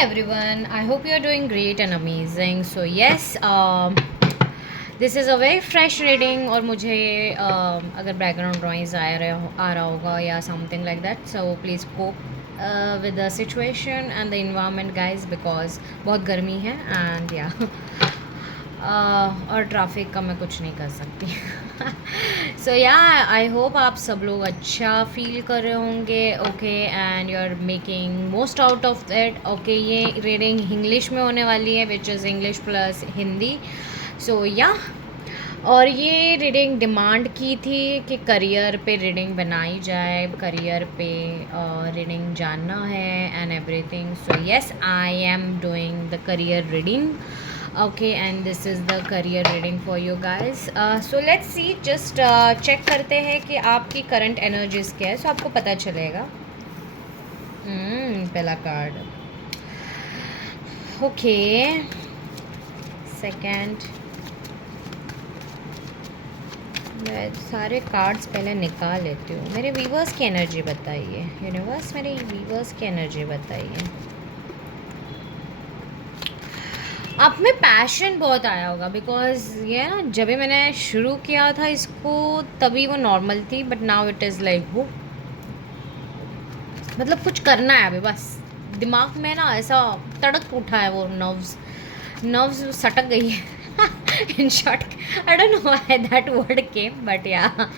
everyone, I hope you are doing great and amazing. So yes, this is a very fresh reading और मुझे अगर background noise आ रहा होगा या something like that, so please cope with the situation and the environment guys because बहुत गर्मी है and yeah और ट्रैफिक का मैं कुछ नहीं कर सकती सो या आई होप आप सब लोग अच्छा फील कर रहे होंगे okay and you are making most out of it okay. ये रीडिंग इंग्लिश में होने वाली है which is English plus Hindi. So या और ये रीडिंग डिमांड की थी कि करियर पे रीडिंग बनाई जाए, करियर पे रीडिंग जानना है and everything. So yes I am doing the career reading okay, and this is the career reading for you guys. So let's see, just check करते हैं कि आपकी current energies क्या है, so आपको पता चलेगा। पहला कार्ड ओके, सेकंड मैं सारे कार्ड्स पहले निकाल लेती हूँ। मेरे व्यूवर्स की एनर्जी बताइए यूनिवर्स, मेरे व्यूवर्स की एनर्जी बताइए। आप में पैशन बहुत आया होगा बिकॉज ये ना जब भी मैंने शुरू किया था इसको तभी वो नॉर्मल थी but now it is like वो मतलब कुछ करना है अभी, बस दिमाग में ना ऐसा तड़क उठा है, वो नर्व्स सटक गई है in short I don't know why that word came but या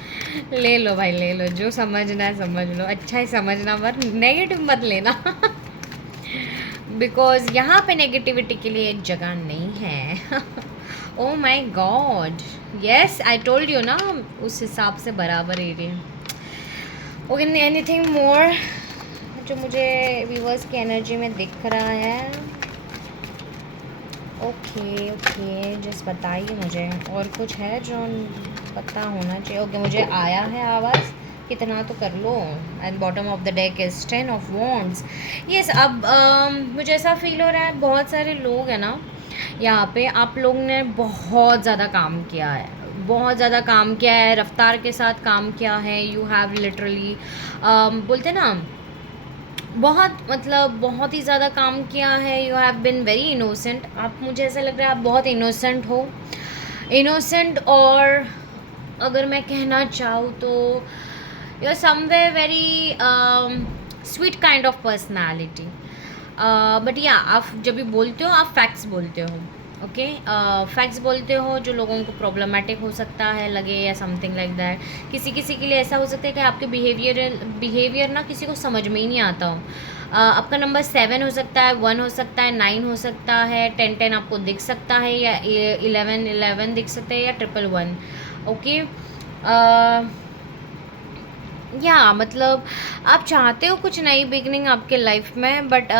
ले लो भाई ले लो, जो समझना है समझ लो, अच्छा ही समझना पर नेगेटिव मत लेना बिकॉज यहाँ पे नेगेटिविटी के लिए जगह नहीं है oh my god yes I told you ना, उस हिसाब से बराबर एरिया। ओके, एनीथिंग मोर जो मुझे व्यूवर्स की एनर्जी में दिख रहा है? ओके ओके जस्ट बताइए मुझे, और कुछ है जो पता होना चाहिए? ओके मुझे आया है आवाज़, कितना तो कर लो। And bottom of the deck is 10 of wands. Yes, अब मुझे ऐसा फील हो रहा है बहुत सारे लोग हैं ना यहाँ पे, आप लोग ने बहुत ज़्यादा काम किया है, बहुत ज़्यादा काम किया है, रफ्तार के साथ काम किया है। यू हैव लिटरली बोलते ना बहुत मतलब बहुत ही ज़्यादा काम किया है। You have been very innocent. आप, मुझे ऐसा लग रहा है आप बहुत इनोसेंट हो, इनोसेंट। और अगर मैं कहना चाहूँ तो you are somewhere very sweet kind of personality but yeah आप जब भी बोलते हो आप फैक्ट्स बोलते हो। ओके, फैक्ट्स बोलते हो जो लोगों को प्रॉब्लमेटिक हो सकता है लगे या समथिंग लाइक दैट। किसी किसी के लिए ऐसा हो सकता है कि आपके बिहेवियर ना किसी को समझ में ही नहीं आता हो। आपका नंबर 7 हो सकता है, 1 हो सकता है, 9 हो सकता है, 10 आपको दिख सकता है, या 11 दिख सकता है, या 111। ओके, या मतलब आप चाहते हो कुछ नई बिगनिंग आपके लाइफ में बट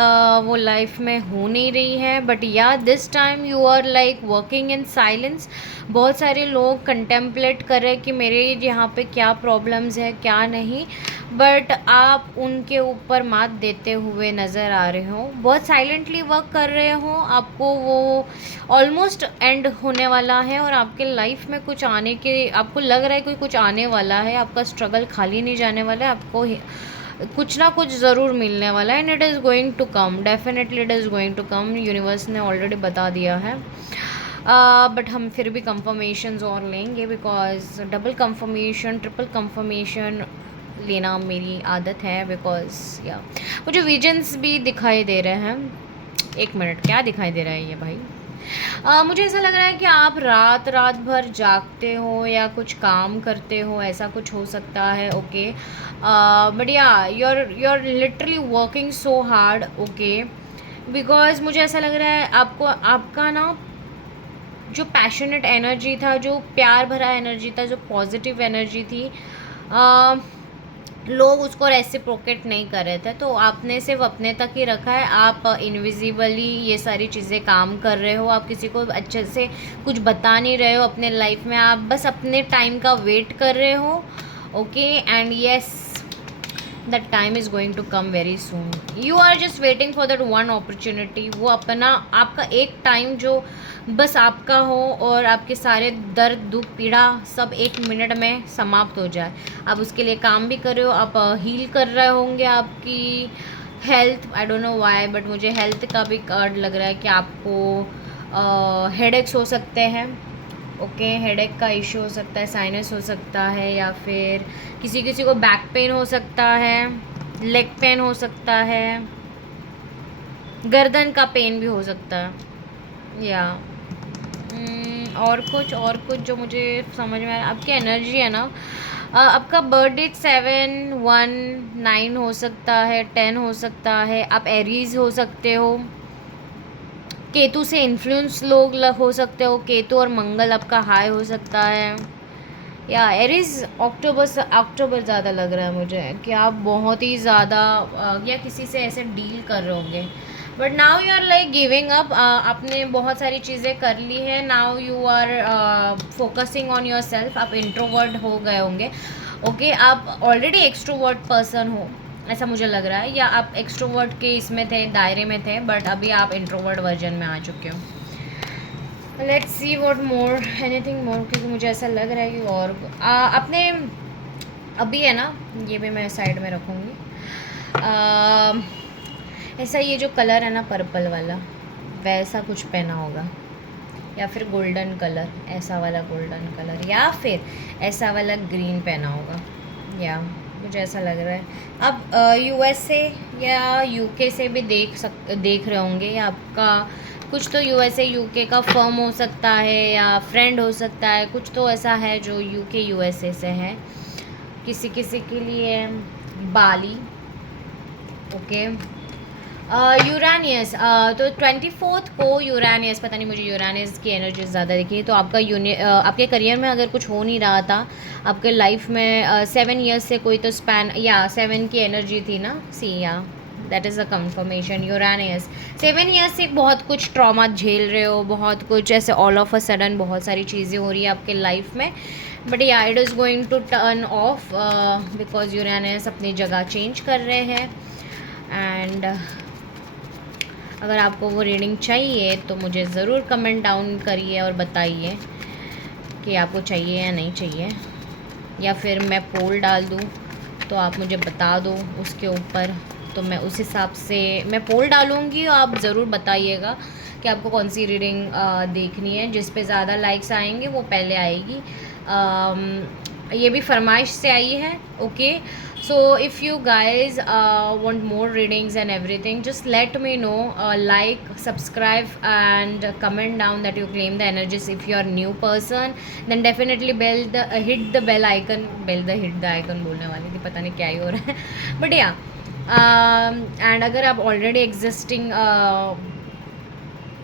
वो लाइफ में हो नहीं रही है। But yeah this time you are like working in silence. बहुत सारे लोग कंटेम्पलेट कर रहे हैं कि मेरे यहाँ पे क्या प्रॉब्लम्स है क्या नहीं, बट आप उनके ऊपर मात देते हुए नज़र आ रहे हो, बहुत साइलेंटली वर्क कर रहे हो। आपको वो ऑलमोस्ट एंड होने वाला है और आपके लाइफ में कुछ आने के, आपको लग रहा है कोई कुछ आने वाला है, आपका स्ट्रगल खाली नहीं जाने वाला है, आपको कुछ ना कुछ ज़रूर मिलने वाला है। And it is going to come, definitely it is going to come. Universe ने ऑलरेडी बता दिया है बट हम फिर भी कंफर्मेशंस और लेंगे because double confirmation triple confirmation लेना मेरी आदत है। बिकॉज या मुझे विजन्स भी दिखाई दे रहे हैं। एक मिनट, क्या दिखाई दे रहा है ये भाई? मुझे ऐसा लग रहा है कि आप रात भर जागते हो या कुछ काम करते हो, ऐसा कुछ हो सकता है। Okay, but yeah you are literally working so hard. Okay, because मुझे ऐसा लग रहा है आपको, आपका ना जो पैशनेट एनर्जी था, जो प्यार भरा एनर्जी था, जो पॉजिटिव एनर्जी थी, लोग उसको रेसिप्रोकेट नहीं कर रहे थे, तो आपने सिर्फ अपने तक ही रखा है। आप इनविजिबली ये सारी चीज़ें काम कर रहे हो, आप किसी को अच्छे से कुछ बता नहीं रहे हो अपने लाइफ में, आप बस अपने टाइम का वेट कर रहे हो। Okay, and yes that time is going to come very soon. You are just waiting for that one opportunity. वो अपना आपका एक टाइम जो बस आपका हो और आपके सारे दर्द दुख पीड़ा सब 1 मिनट में समाप्त हो जाए। आप उसके लिए काम भी कर रहे हो, आप हील कर रहे होंगे आपकी health, I don't know why but मुझे हेल्थ का भी कार्ड लग रहा है कि आपको हेडेक्स हो सकते हैं। ओके, हेडेक का इशू हो सकता है, साइनस हो सकता है, या फिर किसी किसी को बैक पेन हो सकता है, लेग पेन हो सकता है, गर्दन का पेन भी हो सकता है, या और कुछ जो मुझे समझ में आया। आपकी एनर्जी है ना, आपका बर्थ डेट 7/1/9 हो सकता है, 10 हो सकता है, आप एरीज हो सकते हो, केतु से इन्फ्लुएंस लोग हो सकते हो, केतु और मंगल आपका हाई हो सकता है, या एरीज अक्टूबर ज़्यादा लग रहा है मुझे कि आप बहुत ही ज़्यादा या किसी से ऐसे डील कर रहे होंगे, but now you are like giving up. आपने बहुत सारी चीज़ें कर ली है, now you are focusing on your self. आप इंट्रोवर्ट हो गए होंगे। ओके, आप ऑलरेडी एक्सट्रोवर्ट पर्सन हो ऐसा मुझे लग रहा है, या आप एक्सट्रोवर्ट के इसमें थे, दायरे में थे, बट अभी आप इंट्रोवर्ट वर्जन में आ चुके हो। Let's see what more, anything more, क्योंकि मुझे ऐसा लग रहा है कि और आपने अभी है ना, ये भी मैं साइड में रखूँगी। ऐसा ये जो कलर है ना पर्पल वाला, वैसा कुछ पहना होगा, या फिर गोल्डन कलर, ऐसा वाला गोल्डन कलर, या फिर ऐसा वाला ग्रीन पहना होगा, या मुझे ऐसा लग रहा है। आप यूएसए या यूके से भी देख रहे होंगे, या आपका कुछ तो यूएसए यूके का फर्म हो सकता है, या फ्रेंड हो सकता है, कुछ तो ऐसा है जो यूके यूएसए से है। किसी किसी के लिए बाली। ओके, यूरानियस, तो 24 को यूरानियस, पता नहीं मुझे यूरानियस की एनर्जी ज़्यादा दिखी, तो आपका आपके करियर में अगर कुछ हो नहीं रहा था आपके लाइफ में 7 ईयर्स से, कोई तो स्पैन, या 7 की एनर्जी थी ना, see, yeah that is a confirmation. Uranus 7 years से बहुत कुछ ट्रॉमा झेल रहे हो, बहुत कुछ ऐसे ऑल ऑफ अ सडन बहुत सारी चीज़ें हो रही है आपके लाइफ में, but yeah it is going to turn off because Uranus अपनी जगह चेंज कर रहे हैं। एंड अगर आपको वो रीडिंग चाहिए तो मुझे ज़रूर कमेंट डाउन करिए और बताइए कि आपको चाहिए या नहीं चाहिए, या फिर मैं पोल डाल दूँ तो आप मुझे बता दो उसके ऊपर, तो मैं उस हिसाब से मैं पोल डालूँगी, आप ज़रूर बताइएगा कि आपको कौन सी रीडिंग देखनी है। जिस पे ज़्यादा लाइक्स आएंगे वो पहले आएगी। ये भी फरमाइश से आई है। Okay, so if you guys want more readings and everything, just let me know, like, subscribe and comment down that you claim the energies. If you are new person then definitely hit the bell icon, hit the icon बोलने वाली थी, पता नहीं क्या ही हो रहा है, but yeah, and अगर आप already existing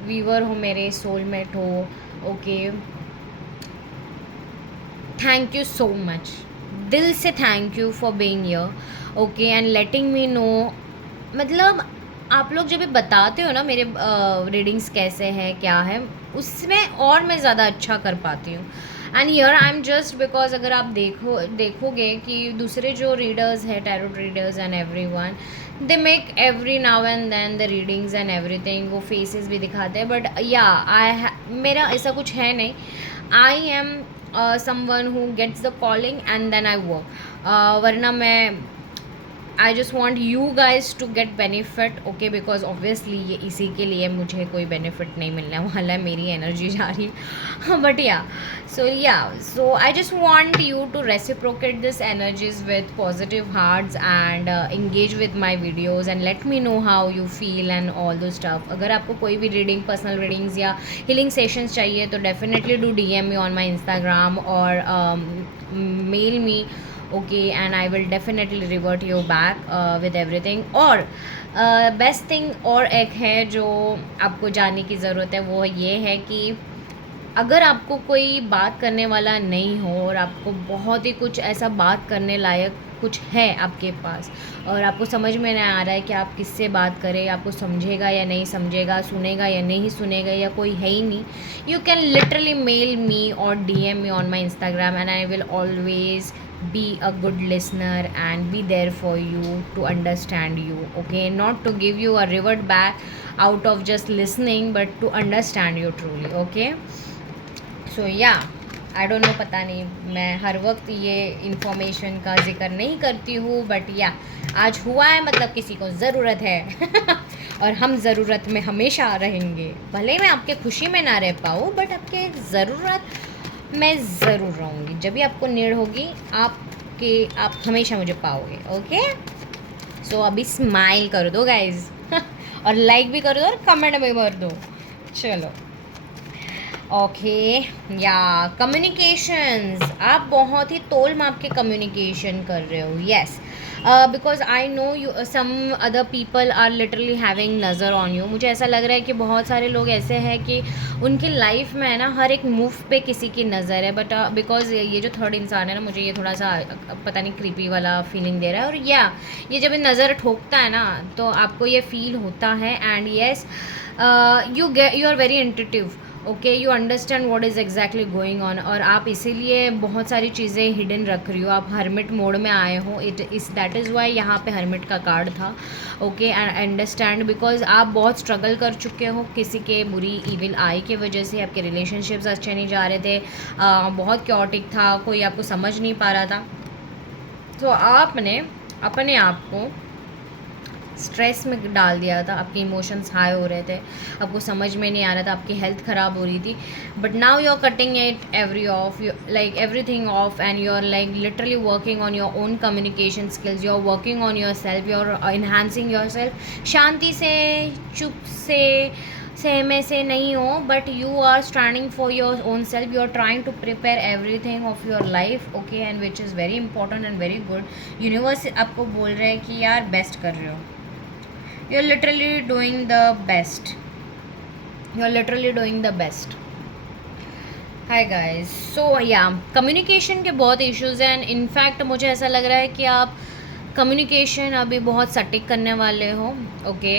व्यूअर हो, मेरे सोलमेट हो, okay, thank you so much, दिल से thank you for being here. Okay, and letting me know, मतलब आप लोग जब भी बताते हो ना मेरे रीडिंग्स कैसे हैं क्या है, उसमें और मैं ज़्यादा अच्छा कर पाती हूँ। And here I am just because अगर आप देखोगे कि दूसरे जो रीडर्स हैं, tarot readers and everyone, they make every now and then the readings and everything, वो फेसेस भी दिखाते हैं, बट या मेरा ऐसा कुछ है नहीं। I am someone who gets the calling and then I work, वरना मैं I just want you guys to get benefit. Okay, because obviously ये इसी के लिए मुझे कोई बेनिफिट नहीं मिलने वाला है, मेरी एनर्जी जा रही है, but so I just want you to reciprocate this energies with positive hearts and engage with my videos and let me know how you feel and all those stuff. अगर आपको कोई भी रीडिंग, पर्सनल रीडिंग्स या healing sessions चाहिए तो definitely do DM me on my Instagram और mail me. Okay, and I will definitely revert you back with everything. और best thing और एक है जो आपको जानने की ज़रूरत है, वो ये है कि अगर आपको कोई बात करने वाला नहीं हो और आपको बहुत ही कुछ ऐसा बात करने लायक कुछ है आपके पास और आपको समझ में नहीं आ रहा है कि आप किससे बात करें, आपको समझेगा या नहीं समझेगा, सुनेगा या नहीं सुनेगा, या कोई है ही नहीं, you can literally mail me और DM me on my Instagram and I will always be a good listener and be there for you to understand you. Okay, not to give you a revert back out of just listening but to understand you truly. Okay, so yeah, I don't know, पता नहीं, मैं हर वक्त ये information का जिक्र नहीं करती हूँ, बट या आज हुआ है, मतलब किसी को ज़रूरत है और हम ज़रूरत में हमेशा रहेंगे। भले मैं आपके खुशी में ना रह पाऊँ, बट आपके ज़रूरत मैं ज़रूर रहूँगी। जब भी आपको नीड होगी, आप हमेशा मुझे पाओगे। ओके, सो अभी स्माइल कर दो गाइज और लाइक भी कर दो और कमेंट में भर दो। चलो, ओके, या कम्युनिकेशंस, आप बहुत ही तोल माप के कम्युनिकेशन कर रहे हो। Yes, because I know you, some other people are literally having नज़र ऑन यू। मुझे ऐसा लग रहा है कि बहुत सारे लोग ऐसे हैं कि उनकी लाइफ में है ना, हर एक मूव पे किसी की नज़र है। बट बिकॉज ये जो थर्ड इंसान है ना, मुझे ये थोड़ा सा पता नहीं क्रीपी वाला फीलिंग दे रहा है। और या ये जब नज़र ठोकता है ना, तो आपको ये फील होता है। And yes, you are very intuitive. Okay, you understand what is exactly going on, और आप इसीलिए बहुत सारी चीज़ें हिडन रख रही हो। आप हर्मिट मोड में आए हो, दैट इज़ वाई यहाँ पे हर्मिट का कार्ड था। ओके, आई अंडरस्टैंड, बिकॉज आप बहुत स्ट्रगल कर चुके हो किसी के बुरी इविल आई की वजह से। आपके रिलेशनशिप्स अच्छे नहीं जा रहे थे, बहुत क्योटिक था, कोई आपको समझ नहीं पा रहा था। तो आपने अपने आप को स्ट्रेस में डाल दिया था, आपके इमोशंस हाई हो रहे थे, आपको समझ में नहीं आ रहा था, आपकी हेल्थ ख़राब हो रही थी। But now you are cutting it everything off, and you are like literally working on your own communication skills, you are working on your self, you are enhancing your self. शांति से, चुप से, सहमे से नहीं हो, but you are standing for your own self, you are trying to prepare everything of your life. Okay, and which is very important and very good. Universe आपको बोल रहे हैं कि यार बेस्ट कर रहे हो, you're literally doing the best, you're literally doing the best. Hi guys, so yeah, communication के बहुत issues हैं, and in fact मुझे ऐसा लग रहा है कि आप कम्युनिकेशन अभी बहुत सटीक करने वाले हो। ओके,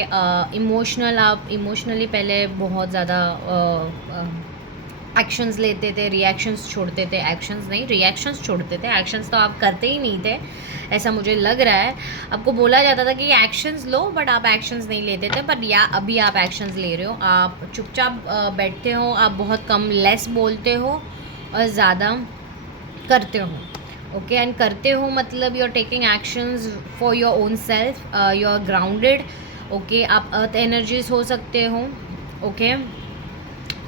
इमोशनल, आप इमोशनली पहले बहुत ज़्यादा एक्शंस लेते थे, रिएक्शंस छोड़ते थे, एक्शंस नहीं रिएक्शंस छोड़ते थे, एक्शंस तो आप करते ही नहीं थे, ऐसा मुझे लग रहा है। आपको बोला जाता था कि ये एक्शंस लो, बट आप एक्शंस नहीं लेते थे। पर या अभी आप एक्शंस ले रहे हो, आप चुपचाप बैठते हो, आप बहुत कम लेस बोलते हो और ज़्यादा करते हो। ओके, एंड करते हो मतलब you are taking actions for your own self, you are grounded. Okay, आप अर्थ एनर्जीज हो सकते हो। ओके,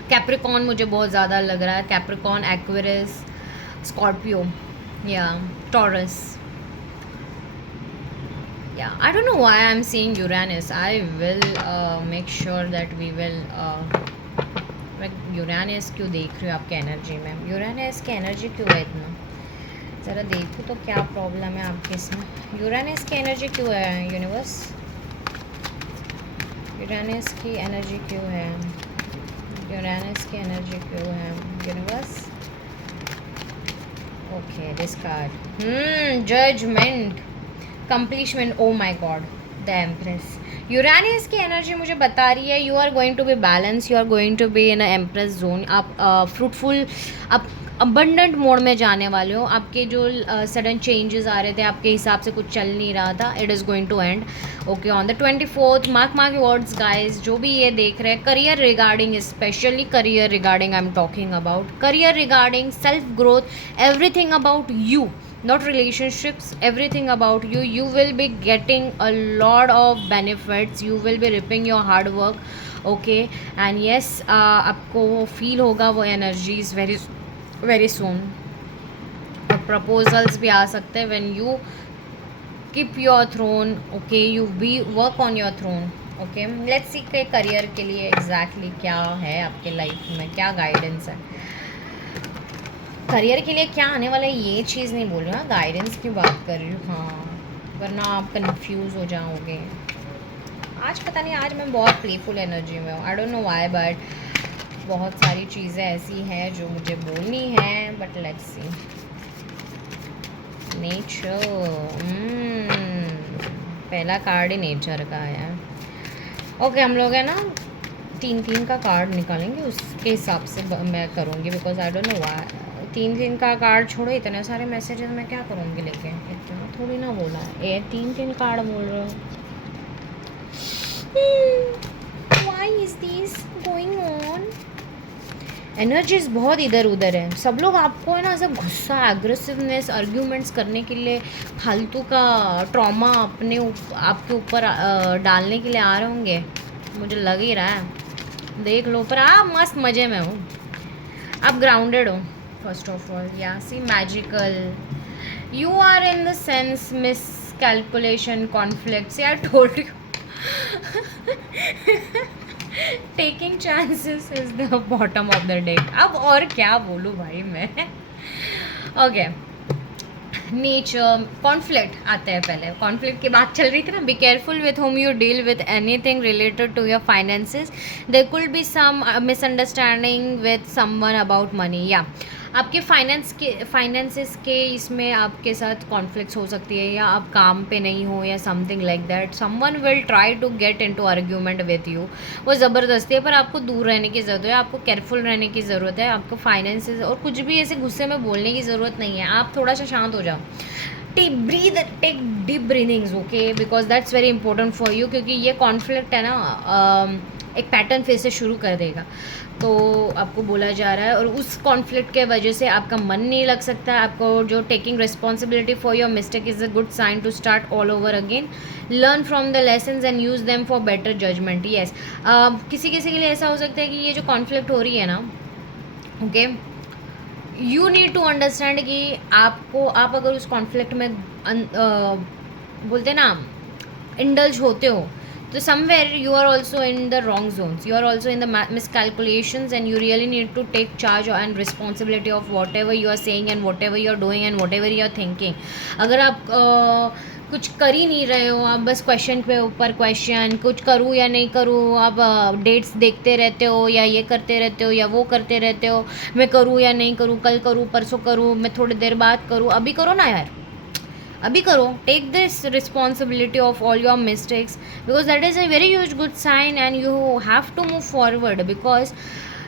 कैप्रिकॉन मुझे बहुत ज़्यादा लग रहा है, कैप्रिकॉन, एक्वेरियस, स्कॉर्पियो या taurus. Yeah, I don't know why I'm seeing Uranus. I will make sure that we will मैं यूरानस क्यों देख रही हूँ आपके एनर्जी में, यूरानस की एनर्जी क्यों है इतना, ज़रा देखो तो क्या प्रॉब्लम है आपके इसमें। यूरानस की एनर्जी क्यों है यूनिवर्स, यूरानस की एनर्जी क्यों है, यूरानस की एनर्जी क्यों है universe. Okay, this card, judgement, accomplishment, oh my God, the empress. Uranus की एनर्जी मुझे बता रही है you are going to be balance, you are going to be in a empress zone. आप फ्रूटफुल, आप अबंडेंट मोड में जाने वाले हो। आपके जो सडन चेंजेस आ रहे थे, आपके हिसाब से कुछ चल नहीं रहा था, it is going to end. Okay, on the 24th, mark words guys, जो भी ये देख रहे हैं, career regarding, specially career regarding I am talking about, career regarding, self growth, everything about you, not relationships, everything about you, you will be getting a lot of benefits, you will be reaping your hard work. Okay, and yes, आपको वो feel होगा वो energies very very soon, और proposals भी आ सकते हैं when you keep your throne. Okay, you be work on your throne. Okay, let's see के career के लिए एग्जैक्टली क्या है आपके लाइफ में, क्या गाइडेंस है करियर के लिए, क्या आने वाला है, ये चीज़ नहीं बोल रही हूँ, गाइडेंस की बात कर रही हूँ। हाँ, वरना आप कंफ्यूज हो जाओगे। आज पता नहीं, आज मैं बहुत प्लेफुल एनर्जी में हूँ, I don't know why, but बहुत सारी चीज़ें ऐसी हैं जो मुझे बोलनी है, बट लेट्स सी। नेचर, पहला कार्ड ही नेचर का आया है। ओके, हम लोग है ना 3 का कार्ड निकालेंगे, उसके हिसाब से मैं करूँगी, because I don't know why 3 का कार्ड छोड़ो, इतने सारे मैसेजेस मैं क्या करूँगी लेके, इतना थोड़ी ना बोला है, ये 3 कार्ड बोल रहे हो। Why is this going on. Energies बहुत इधर उधर है, सब लोग आपको है ना सब गुस्सा, एग्रेसिवनेस, आर्ग्यूमेंट्स करने के लिए, फालतू का ट्रॉमा आपके ऊपर डालने के लिए आ रहे होंगे, मुझे लग ही रहा है। देख लो, पर आप मस्त मज़े में हो, आप ग्राउंडेड हो first of all. Yeah see magical, you are in the sense miss calculation conflicts, yeah told you taking chances is the bottom of the deck. अब और क्या बोलूँ भाई मैं। ओके, नेचर, कॉन्फ्लिक्ट आते हैं। पहले कॉन्फ्लिक्ट की बात चल रही थी ना, be careful with whom you deal with anything related to your finances, there could be some misunderstanding with someone about money. या आपके फाइनेंसेस के इसमें आपके साथ कॉन्फ्लिक्ट्स हो सकती है, या आप काम पे नहीं हो या something like that, someone will try to get into argument with you. वो ज़बरदस्ती है, पर आपको दूर रहने की ज़रूरत है, आपको केयरफुल रहने की ज़रूरत है। आपको फाइनेंसेस और कुछ भी ऐसे गुस्से में बोलने की ज़रूरत नहीं है, आप थोड़ा सा शांत हो जाओ, take deep breathings, okay, because that's very important for you, क्योंकि ये कॉन्फ्लिक्ट है ना एक पैटर्न फिर से शुरू कर देगा, तो आपको बोला जा रहा है। और उस कॉन्फ्लिक्ट के वजह से आपका मन नहीं लग सकता है आपको। जो taking responsibility for your mistake is a good sign to start all over again, learn from the lessons and use them for better judgement. Yes, किसी किसी के लिए ऐसा हो सकता है कि ये जो कॉन्फ्लिक्ट हो रही है ना, okay, you need to understand कि आप अगर उस कॉन्फ्लिक्ट में बोलते ना इंडल्ज होते हो, तो somewhere you are also in the wrong zones, you are also in the miscalculations, and you really need to take charge and responsibility of whatever you are saying and whatever you are doing and whatever you are thinking. अगर आप कुछ कर ही नहीं रहे हो, आप बस question पे ऊपर क्वेश्चन, कुछ करूँ या नहीं करूँ, आप डेट्स देखते रहते हो, या ये करते रहते हो या वो करते रहते हो, मैं करूँ या नहीं करूँ, कल करूँ, परसों करूँ, मैं थोड़ी देर बाद करूँ, अभी करो ना यार, अभी करो। Take this responsibility of all your mistakes, because that is a very huge good sign and you have to move forward. Because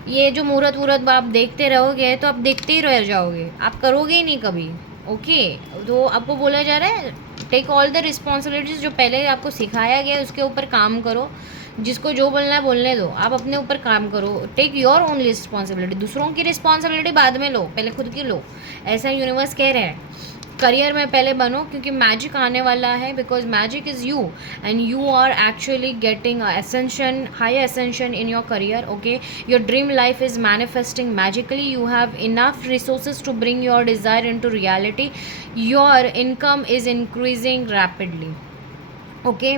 ये जो मुहूर्त वूरत आप देखते रहोगे तो आप देखते ही रह जाओगे, आप करोगे ही नहीं कभी, ओके। तो आपको बोला जा रहा है टेक ऑल द रिस्पॉन्सिबिलिटीज़, जो पहले आपको सिखाया गया उसके ऊपर काम करो, जिसको जो बोलना है बोलने दो, आप अपने ऊपर काम करो। टेक योर ओन रिस्पॉन्सिबिलिटी, दूसरों की रिस्पॉन्सिबिलिटी बाद में लो, पहले खुद की लो, ऐसा यूनिवर्स कह रहे हैं। करियर में पहले बनो, क्योंकि मैजिक आने वाला है, because magic is you and you are actually getting ascension, high ascension in your career, okay. Your dream life is manifesting magically, you have enough resources to bring your desire into reality, your income is increasing rapidly, okay.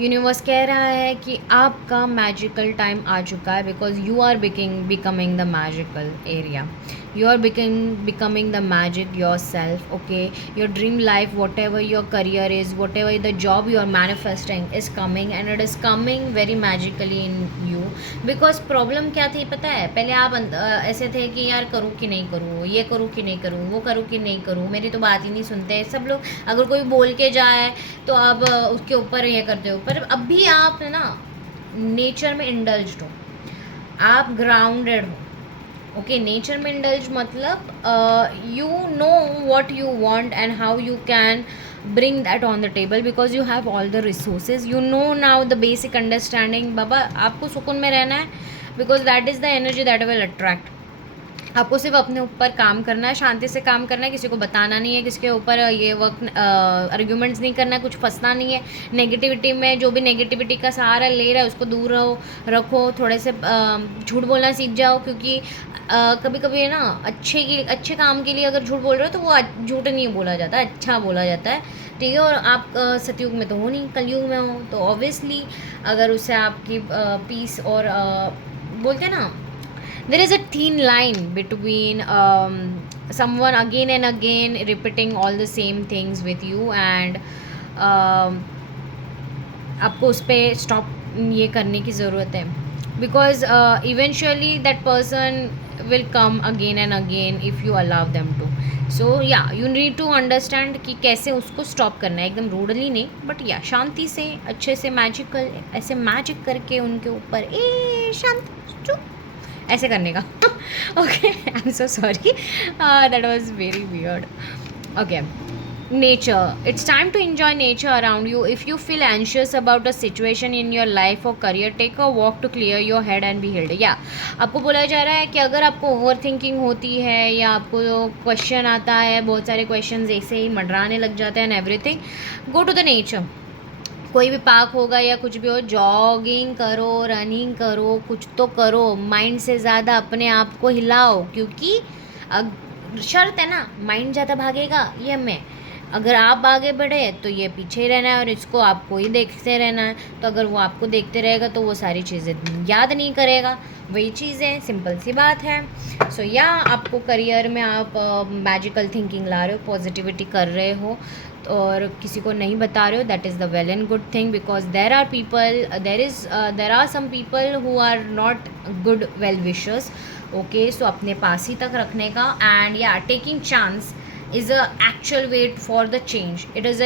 Universe कह रहा है कि आपका magical time आ चुका है, because you are becoming the magical area, you are becoming the magic yourself, okay. Your dream life, whatever your career is, whatever the job you are manifesting is coming, and it is coming very magically in you. because problem क्या थी पता है, पहले आप ऐसे थे कि यार करूँ कि नहीं करूँ, ये करूँ कि नहीं करूँ, वो करूँ कि नहीं करूँ, मेरी तो बात ही नहीं सुनते सब लोग, अगर कोई बोल के जाए तो आप उसके ऊपर ये करते हो। पर अभी आप ना नेचर में इंडल्ज्ड हो, आप ग्राउंडेड हो, ओके। नेचर में इंडल्ज मतलब you know what you want and how you can bring that on the table, because you have all the resources, you know now the basic understanding। बाबा आपको सुकून में रहना है, because that is the energy that will attract। आपको सिर्फ अपने ऊपर काम करना है, शांति से काम करना है, किसी को बताना नहीं है, किसी के ऊपर ये वर्क आर्ग्यूमेंट्स नहीं करना है, कुछ फंसना नहीं है नेगेटिविटी में। जो भी नेगेटिविटी का सहारा ले रहा है उसको दूर रखो, थोड़े से झूठ बोलना सीख जाओ, क्योंकि कभी कभी ना अच्छे काम के लिए अगर झूठ बोल रहे हो तो वो झूठ नहीं बोला जाता, अच्छा बोला जाता है, ठीक है। और आप सतयुग में तो हो नहीं, कलयुग में हो, तो ऑब्वियसली अगर उससे आपकी पीस और बोलते हैं ना, there is a thin line between someone again and again repeating all the same things with you, and आपको उस पर स्टॉप ये करने की ज़रूरत है, because eventually that person will come again and again if you allow them to। so yeah, you need to understand कि कैसे उसको स्टॉप करना है, एकदम रूडली नहीं, बट या शांति से, अच्छे से, मैजिकल ऐसे मैजिक करके उनके ऊपर शांत चुप ऐसे करने का। Okay, I am so sorry, that was very weird. Okay, nature. It's time to enjoy nature around you. If you feel anxious about a situation in your life or career, take a walk to clear your head and be healed. या आपको बोला जा रहा है कि अगर आपको over thinking होती है या आपको क्वेश्चन आता है, बहुत सारे क्वेश्चन ऐसे ही मंडराने लग जाते हैं and everything, go to the nature. कोई भी पार्क होगा या कुछ भी हो, जॉगिंग करो, रनिंग करो, कुछ तो करो. माइंड से ज़्यादा अपने आप को हिलाओ, क्योंकि शर्त है ना, माइंड ज़्यादा भागेगा ये मैं, अगर आप आगे बढ़े तो ये पीछे रहना है और इसको आपको ही देखते रहना है. तो अगर वो आपको देखते रहेगा तो वो सारी चीज़ें याद नहीं करेगा. वही चीज़ें, सिंपल सी बात है. सो या आपको करियर में आप मैजिकल थिंकिंग ला रहे हो, पॉजिटिविटी कर रहे हो और किसी को नहीं बता रहे हो, that is the well and good thing. Because there are some people who are not good well wishers. Okay, so अपने पास ही तक रखने का. And yeah taking chance is a actual way for the change. It is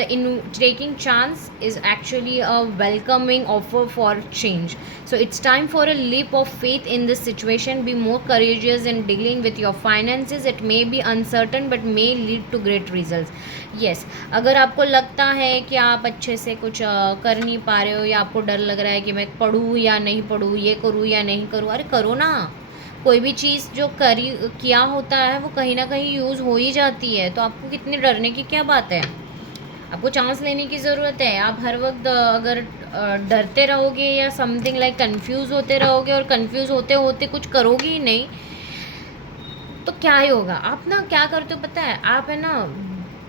taking chance is actually a welcoming offer for change. So it's time for a leap of faith in this situation. Be more courageous in dealing with your finances. It may be uncertain but may lead to great results. Yes, अगर आपको लगता है कि आप अच्छे से कुछ कर नहीं पा रहे हो या आपको डर लग रहा है कि मैं पढ़ूँ या नहीं पढ़ूँ, ये करूँ या नहीं करूँ, अरे करो ना. कोई भी चीज़ जो किया होता है वो कहीं ना कहीं यूज़ हो ही जाती है. तो आपको कितनी डरने की क्या बात है. आपको चांस लेने की ज़रूरत है. आप हर वक्त अगर डरते रहोगे या समथिंग लाइक कंफ्यूज होते रहोगे और कंफ्यूज होते होते कुछ करोगे ही नहीं, तो क्या ही होगा. आप ना क्या करते हो पता है, आप है ना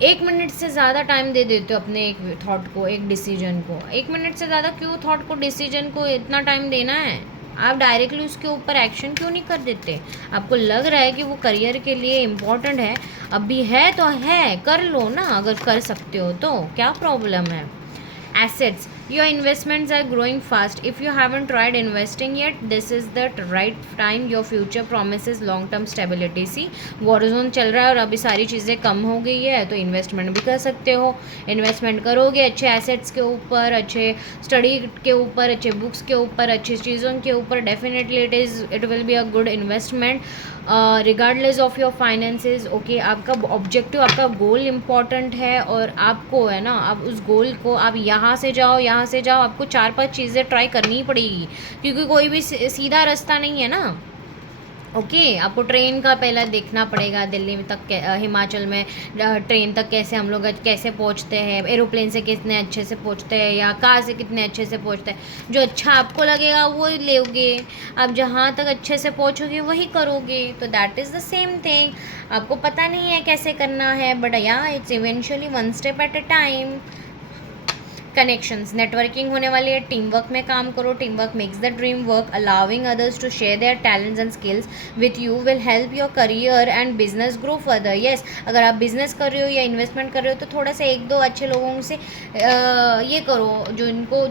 1 मिनट से ज़्यादा टाइम दे देते हो अपने एक थॉट को, एक डिसीजन को. 1 मिनट से ज़्यादा क्यों थॉट को, डिसीजन को इतना टाइम देना है. आप डायरेक्टली उसके ऊपर एक्शन क्यों नहीं कर देते. आपको लग रहा है कि वो करियर के लिए इम्पोर्टेंट है, अभी है तो है, कर लो ना. अगर कर सकते हो तो क्या प्रॉब्लम है. assets, your investments are growing fast. If you haven't tried investing yet, this is the right time. Your future promises long term stability. See, war zone चल रहा है और अभी सारी चीज़ें कम हो गई है, तो इन्वेस्टमेंट भी कर सकते हो. इन्वेस्टमेंट करोगे अच्छे एसेट्स के ऊपर, अच्छे स्टडी के ऊपर, अच्छे बुक्स के ऊपर, अच्छी चीज़ों के ऊपर, definitely it will be a good investment regardless of your finances. Okay, आपका ऑब्जेक्टिव, आपका गोल इम्पॉर्टेंट है और आपको है ना, आप उस गोल को, आप यहाँ से जाओ, यहाँ से जाओ, आपको 4-5 चीज़ें ट्राई करनी ही पड़ेगी, क्योंकि कोई भी सीधा रास्ता नहीं है ना. ओके, आपको ट्रेन का पहला देखना पड़ेगा, दिल्ली तक हिमाचल में ट्रेन तक कैसे हम लोग कैसे पहुंचते हैं, एरोप्लेन से कितने अच्छे से पहुंचते हैं या कार से कितने अच्छे से पहुंचते हैं. जो अच्छा आपको लगेगा वो लोगे, आप जहां तक अच्छे से पहुंचोगे वही करोगे. तो that is the same thing. आपको पता नहीं है कैसे करना है, but yeah it's eventually one step at a time. Connections, networking होने वाली है. टीम वर्क में काम करो. Team work makes the dream work. Allowing others to share their talents and skills with you will help your career and business grow further. Yes, अगर आप business कर रहे हो या इन्वेस्टमेंट कर रहे हो तो थोड़ा सा 1-2 अच्छे लोगों से ये करो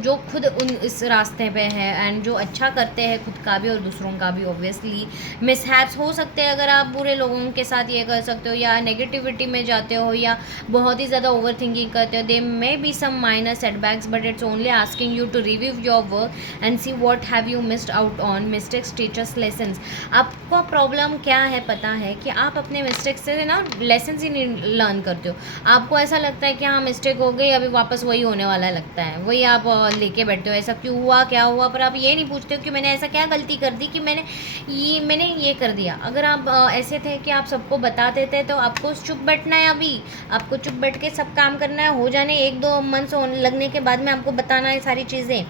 जो खुद इस रास्ते पे है एंड जो अच्छा करते हैं खुद का भी और दूसरों का भी. ऑब्वियसली मिसहैप्स हो सकते हैं अगर आप बुरे लोगों के साथ ये कर सकते हो या नेगेटिविटी में जाते हो या बहुत ही ज़्यादा ओवर थिंकिंग करते हो. They may be some minor setbacks, but it's only asking you to review your work and see what have you missed out on. Mistakes teach us lessons. आपका प्रॉब्लम क्या है पता है कि आप अपने मिस्टेक्स से ना लेसन्स ही नहीं लर्न करते हो. आपको ऐसा लगता है कि हाँ मिस्टेक हो गई, अभी वापस वही होने वाला है, लगता है वही आप लेके बैठते हो, ऐसा क्यों हुआ, क्या हुआ, पर आप ये नहीं पूछते हो कि मैंने ऐसा क्या गलती कर दी कि मैंने ये कर दिया. अगर आप ऐसे थे कि आप सबको बता देते तो आपको चुप बैठना है. अभी आपको चुप बैठ के सब काम करना है, हो जाने 1-2 मंथ्स लगने के बाद में आपको बताना है सारी चीज़ें.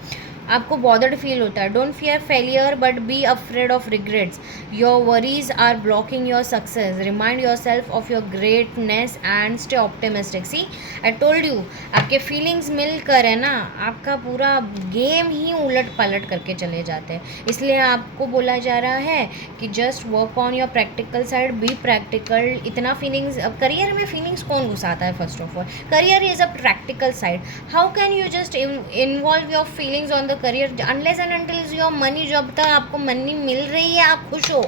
आपको बॉदर्ड फील होता है. Don't fear failure but be afraid of regrets. Your worries are blocking your success. Remind yourself of your greatness and stay optimistic. See, I told you, आपके फीलिंग्स मिलकर है ना आपका पूरा गेम ही उलट पलट करके चले जाते हैं. इसलिए आपको बोला जा रहा है कि just work on your practical side, be practical. इतना फीलिंग्स, अब करियर में फीलिंग्स कौन घुसाता है. First of all career is a practical side. How can you just involve your feelings on the career unless and until your money. जब तक आपको money मिल रही है आप खुश हो,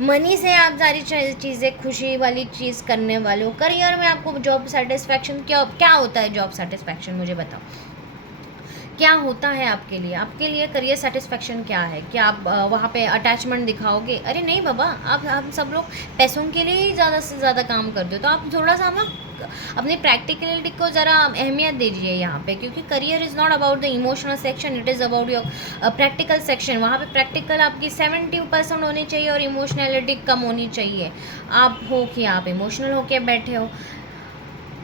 मनी से आप सारी चीज़ें खुशी वाली चीज़ करने वाले हो. करियर में आपको जॉब सेटिस्फैक्शन क्या होता है. जॉब सेटिस्फैक्शन मुझे बताओ क्या होता है आपके लिए करियर सेटिस्फैक्शन क्या है. क्या आप वहाँ पे अटैचमेंट दिखाओगे. अरे नहीं बाबा, आप सब लोग पैसों के लिए ही ज़्यादा से ज़्यादा काम करते हो. तो आप थोड़ा सा ना अपनी प्रैक्टिकलिटी को ज़रा अहमियत दीजिए यहाँ पे, क्योंकि career is not about the emotional section, it is about your practical section. वहाँ पे प्रैक्टिकल आपकी 70% होनी चाहिए और इमोशनैलिटी कम होनी चाहिए। आप हो कि आप इमोशनल होके बैठे हो।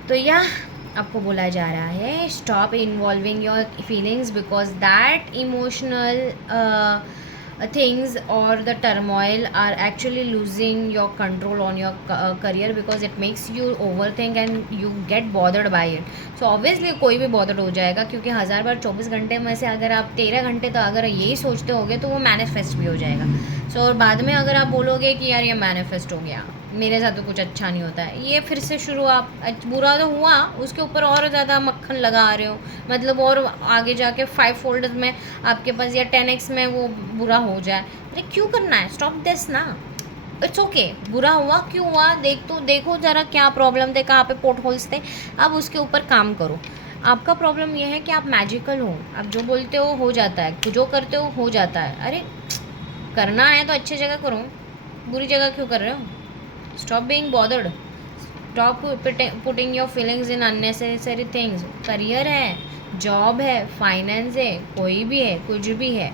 तो यह आपको बोला जा रहा है, stop involving your feelings because that emotional things or the turmoil are actually losing your control on your career because it makes you overthink and you get bothered by it. So obviously कोई भी bothered हो जाएगा, क्योंकि 1000 बार 24 घंटे में से अगर आप 13 घंटे तो अगर यही सोचते होगे तो वो मैनिफेस्ट भी हो जाएगा। और बाद में अगर आप बोलोगे कि यार ये मैनिफेस्ट हो गया, मेरे साथ तो कुछ अच्छा नहीं होता है, ये फिर से शुरू, आप बुरा तो हुआ, उसके ऊपर और ज़्यादा मक्खन लगा रहे हो, मतलब और आगे जाके 5 फोल्ड में आपके पास या 10x में वो बुरा हो जाए। अरे क्यों करना है, स्टॉप दिस ना, इट्स ओके। बुरा हुआ क्यों हुआ, देखो ज़रा क्या प्रॉब्लम थे, कहाँ पे पोर्ट होल्स थे, अब उसके ऊपर काम करो। आपका प्रॉब्लम ये है कि आप मैजिकल हो, आप जो बोलते हो जाता है, जो करते हो जाता है। अरे करना है तो अच्छी जगह करो, बुरी जगह क्यों कर रहे हो? Stop being bothered, stop putting your feelings in unnecessary things. Career है, जॉब है, फाइनेंस है, कोई भी है, कुछ भी है,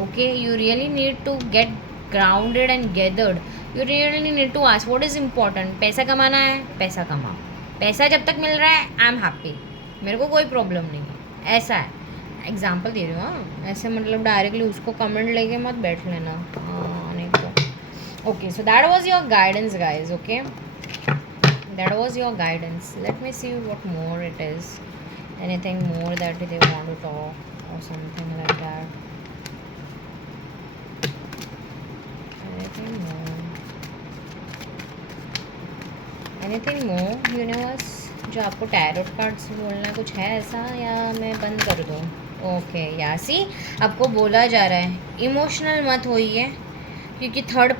okay, you really need to get grounded and gathered. You really need to ask what is important. पैसा कमाना है, पैसा कमाओ, पैसा जब तक मिल रहा है आई एम हैप्पी, मेरे को कोई प्रॉब्लम नहीं है, ऐसा है। एग्जाम्पल दे रही हूँ, हाँ, ऐसे मतलब डायरेक्टली उसको कमेंट लेके मत बैठ लेना, हाँ नहीं तो। Okay, so that was your guidance guys, okay, that was your guidance. Let me see what more it is, anything more that they want to talk और something like that, anything more universe, जो आपको tarot cards बोलना कुछ है ऐसा, या मैं बंद कर दूँ? ओके यासी, आपको बोला जा रहा है इमोशनल मत होइए, क्योंकि थर्ड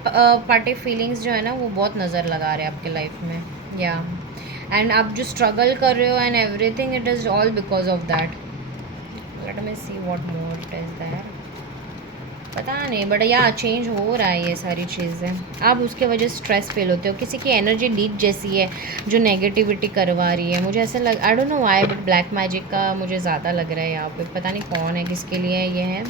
पार्टी फीलिंग्स जो है ना वो बहुत नज़र लगा रहे हैं आपके लाइफ में, या एंड आप जो स्ट्रगल कर रहे हो and everything, it is all because of that. Late me see what more it is that, पता नहीं, बट या चेंज हो रहा है ये सारी चीज़ें। आप उसके वजह से स्ट्रेस फील होते हो, किसी की एनर्जी लीक जैसी है जो नेगेटिविटी करवा रही है। मुझे ऐसा लग, I don't know why, but black magic का मुझे ज़्यादा लग रहा है यहाँ पे, पता नहीं कौन है, किसके लिए ये है,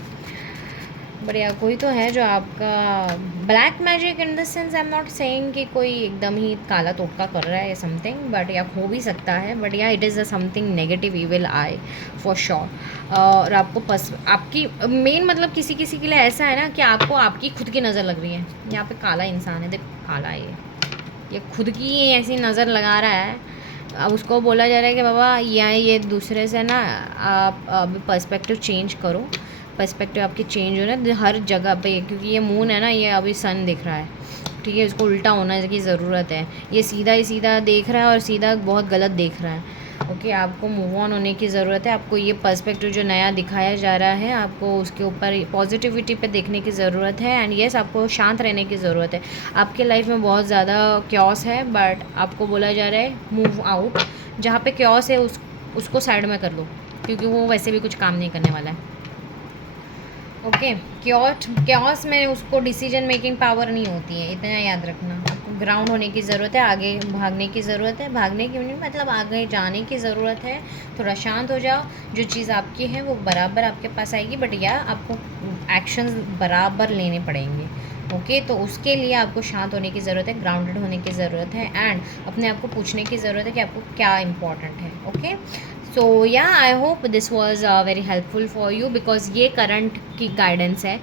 बट या कोई तो है जो आपका black magic in the sense, I am not saying कि कोई एकदम ही काला टोटका कर रहा है या समथिंग, बट या हो भी सकता है, but yeah it is a something negative evil I for sure. और आपको आपकी मेन मतलब किसी किसी के लिए ऐसा है ना कि आपको आपकी खुद की नज़र लग रही है। यहाँ पे काला इंसान है, देखो काला है ये खुद की ऐसी नज़र लगा रहा है। अब उसको बोला जा रहा है कि बाबा ये दूसरे से ना आप अभी पर्सपेक्टिव चेंज करो, पर्सपेक्टिव आपकी चेंज हो रहा है हर जगह पे, क्योंकि ये मून है ना, ये अभी सन दिख रहा है, ठीक है, इसको उल्टा होने की ज़रूरत है। ये सीधा ही सीधा देख रहा है और सीधा बहुत गलत देख रहा है, ओके, आपको मूव ऑन होने की ज़रूरत है। आपको ये पर्सपेक्टिव जो नया दिखाया जा रहा है, आपको उसके ऊपर पॉजिटिविटी पे देखने की ज़रूरत है, एंड येस आपको शांत रहने की ज़रूरत है। आपके लाइफ में बहुत ज़्यादा क्योस है, बट आपको बोला जा रहा है मूव आउट, जहाँ पे क्योस है उसको साइड में कर दो, क्योंकि वो वैसे भी कुछ काम नहीं करने वाला है, ओके। क्योस में उसको डिसीजन मेकिंग पावर नहीं होती है, इतना याद रखना। आपको ग्राउंड होने की ज़रूरत है, आगे भागने की ज़रूरत है, भागने की नहीं मतलब आगे जाने की ज़रूरत है। थोड़ा शांत हो जाओ, जो चीज़ आपकी है वो बराबर आपके पास आएगी, बट या आपको एक्शंस बराबर लेने पड़ेंगे, ओके। तो उसके लिए आपको शांत होने की ज़रूरत है, ग्राउंडेड होने की ज़रूरत है, एंड अपने आप को पूछने की ज़रूरत है कि आपको क्या इम्पॉर्टेंट है, ओके। सो या I hope this was very helpful for you, because ये करंट की गाइडेंस है,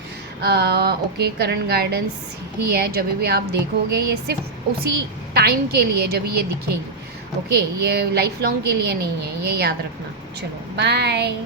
ओके, करंट गाइडेंस ही है। जब भी आप देखोगे ये सिर्फ उसी टाइम के लिए जब ये दिखेगी, ओके, ये लाइफ लॉन्ग के लिए नहीं है, ये याद रखना। चलो बाय।